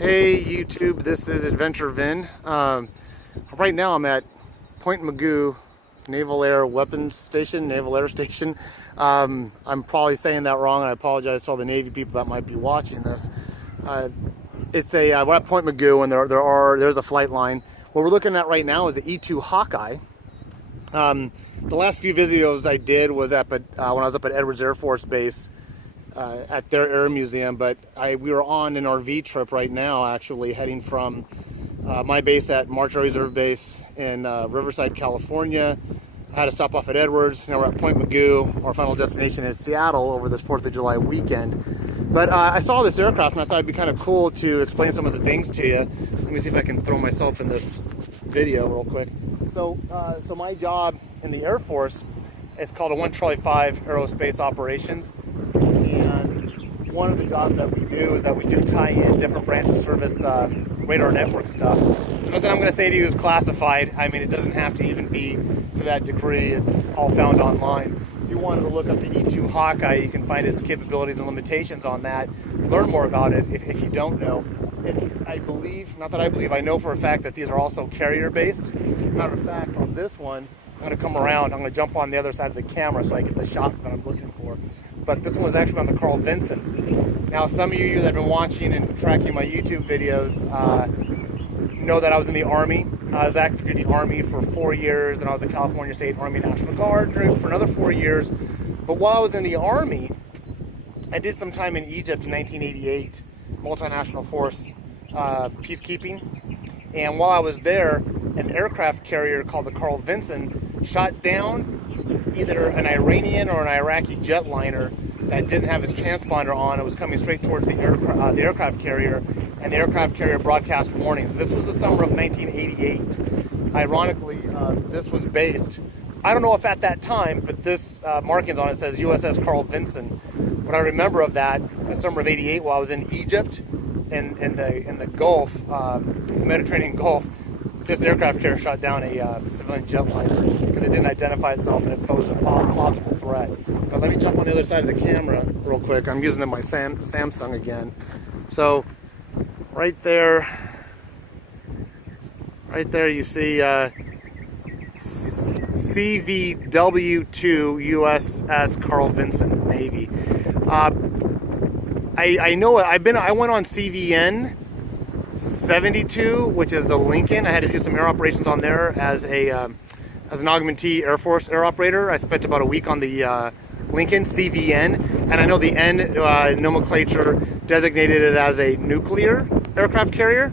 Hey YouTube, this is Adventure Vin. Right now I'm at Point Magu, Naval Air Weapons Station, Naval Air Station. I'm probably saying that wrong, and I apologize to all the Navy people that might be watching this. We're at Point Magu, and there's a flight line. What we're looking at right now is the E-2 Hawkeye. The last few videos I did was when I was up at Edwards Air Force Base. At their air museum, but we were on an RV trip right now, actually heading from my base at March Air Reserve Base in Riverside, California. I had to stop off at Edwards. Now we're at Point Magu. Our final destination is Seattle over this 4th of July weekend. But I saw this aircraft and I thought it'd be kind of cool to explain some of the things to you. Let me see if I can throw myself in this video real quick. So my job in the Air Force is called a 1-5 Aerospace Operations. And one of the jobs that we do is that we do tie in different branch of service radar network stuff. So nothing I'm going to say to you is classified. I mean, it doesn't have to even be to that degree. It's all found online. If you wanted to look up the E-2 Hawkeye, you can find its capabilities and limitations on that. Learn more about it if you don't know. I know for a fact that these are also carrier-based. Matter of fact, on this one, I'm going to come around. I'm going to jump on the other side of the camera so I get the shot that I'm looking for. But this one was actually on the Carl Vinson. Now, some of you that have been watching and tracking my YouTube videos know that I was in the Army. I was active duty Army for 4 years, and I was a California State Army National Guard for another 4 years. But while I was in the Army, I did some time in Egypt in 1988, multinational force peacekeeping. And while I was there, an aircraft carrier called the Carl Vinson shot down either an Iranian or an Iraqi jetliner that didn't have its transponder on. It was coming straight towards the aircraft carrier, and the aircraft carrier broadcast warnings. This was the summer of 1988. Ironically, this was based, I don't know if at that time, but this markings on it says USS Carl Vinson. What I remember of that, the summer of '88, while I was in Egypt, in the Gulf, Mediterranean Gulf, this aircraft carrier shot down a civilian jetliner because it didn't identify itself and it posed a possible threat. But let me jump on the other side of the camera real quick. I'm using my Samsung again. So right there you see CVW2 USS Carl Vinson Navy. I know I went on CVN 72, which is the Lincoln. I had to do some air operations on there as an augmentee Air Force air operator. I spent about a week on the Lincoln CVN, and I know the N nomenclature designated it as a nuclear aircraft carrier,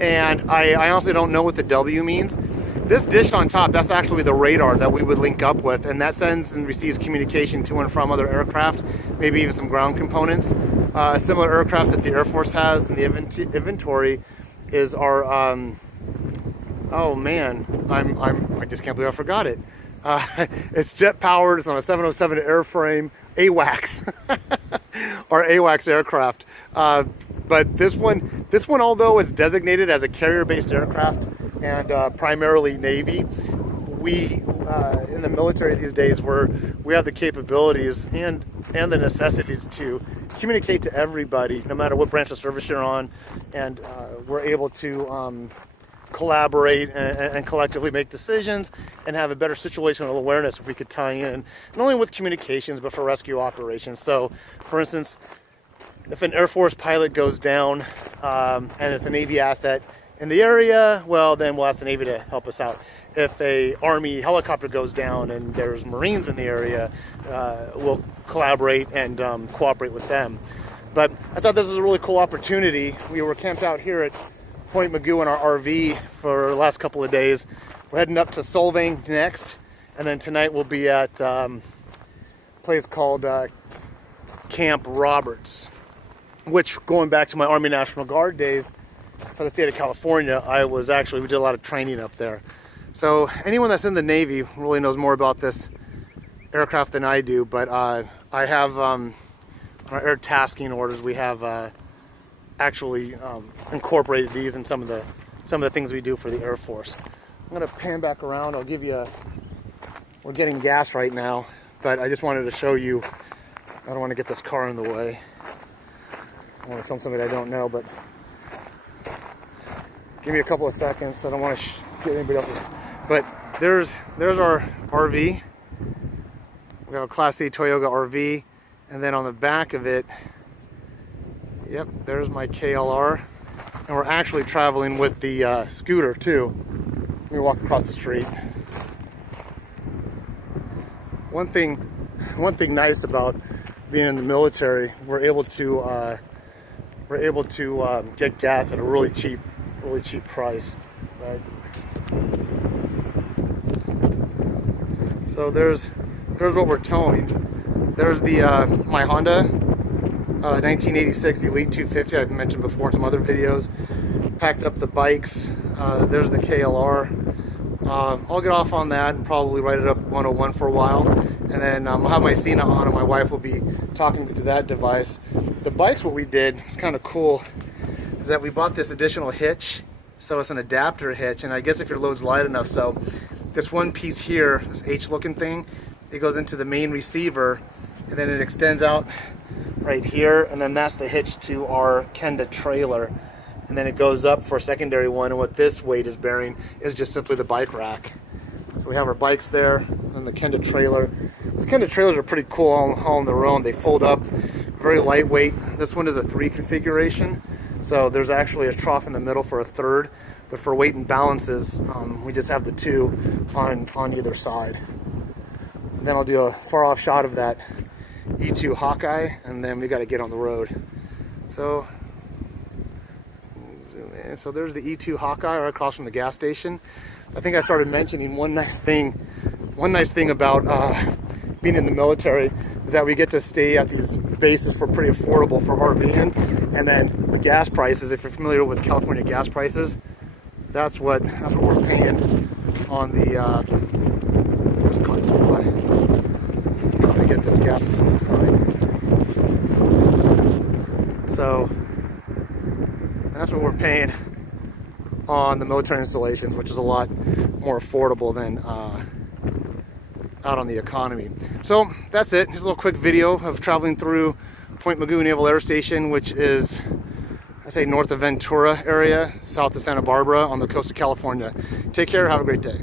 and I honestly don't know what the W means. This dish on top, that's actually the radar that we would link up with, and that sends and receives communication to and from other aircraft, maybe even some ground components. A similar aircraft that the Air Force has in the inventory is our, oh man, I just can't believe I forgot it. It's jet powered, it's on a 707 airframe, AWACS, our AWACS aircraft. But this one, although it's designated as a carrier-based aircraft and primarily Navy, we in the military these days, we have the capabilities and the necessities to communicate to everybody, no matter what branch of service you're on, and we're able to collaborate and collectively make decisions and have a better situational awareness if we could tie in not only with communications but for rescue operations. So, for instance, if an Air Force pilot goes down and it's a Navy asset in the area, well, then we'll ask the Navy to help us out. If a Army helicopter goes down and there's Marines in the area, we'll collaborate and cooperate with them. But I thought this was a really cool opportunity. We were camped out here at Point Magu in our RV for the last couple of days. We're heading up to Solvang next, and then tonight we'll be at a place called Camp Roberts, which, going back to my Army National Guard days for the state of California, we did a lot of training up there. So anyone that's in the Navy really knows more about this aircraft than I do, but I have our air tasking orders. We have actually incorporated these in some of the things we do for the Air Force. I'm gonna pan back around. I'll give you we're getting gas right now, but I just wanted to show you. I don't want to get this car in the way. I want to film somebody I don't know, but Give me a couple of seconds. I don't want to get anybody else's. But there's our RV. We have a Class C Toyota RV, and then on the back of it, yep, there's my KLR. And we're actually traveling with the scooter too. Let me walk across the street. One thing nice about being in the military, we're able to get gas at a really cheap price, right? So there's what we're towing. There's the my Honda 1986 Elite 250 I've mentioned before in some other videos. Packed up the bikes. There's the KLR. I'll get off on that and probably write it up 101 for a while, and then I'll have my Cena on, and my wife will be talking to that device. The bikes, what we did is kind of cool, is that we bought this additional hitch, so it's an adapter hitch, and I guess if your load's light enough, so this one piece here, this H-looking thing, it goes into the main receiver, and then it extends out right here, and then that's the hitch to our Kenda trailer. And then it goes up for a secondary one, and what this weight is bearing is just simply the bike rack. So we have our bikes there, and the Kenda trailer. These Kenda trailers are pretty cool all on their own. They fold up, very lightweight. This one is a 3 configuration, so there's actually a trough in the middle for a 3rd, but for weight and balances, we just have the 2 on either side. And then I'll do a far off shot of that E2 Hawkeye, and then we got to get on the road. So zoom in. So there's the E2 Hawkeye right across from the gas station. I think I started mentioning one nice thing about being in the military is that we get to stay at these bases for pretty affordable for RVing, and then the gas prices, if you're familiar with California gas prices, that's what we're paying on the let's call this one. Trying to get this gas sign. So that's what we're paying on the military installations, which is a lot more affordable than out on the economy. So that's it. Just a little quick video of traveling through Point Magu Naval Air Station, which is, I say, north of Ventura area, south of Santa Barbara on the coast of California. Take care. Have a great day.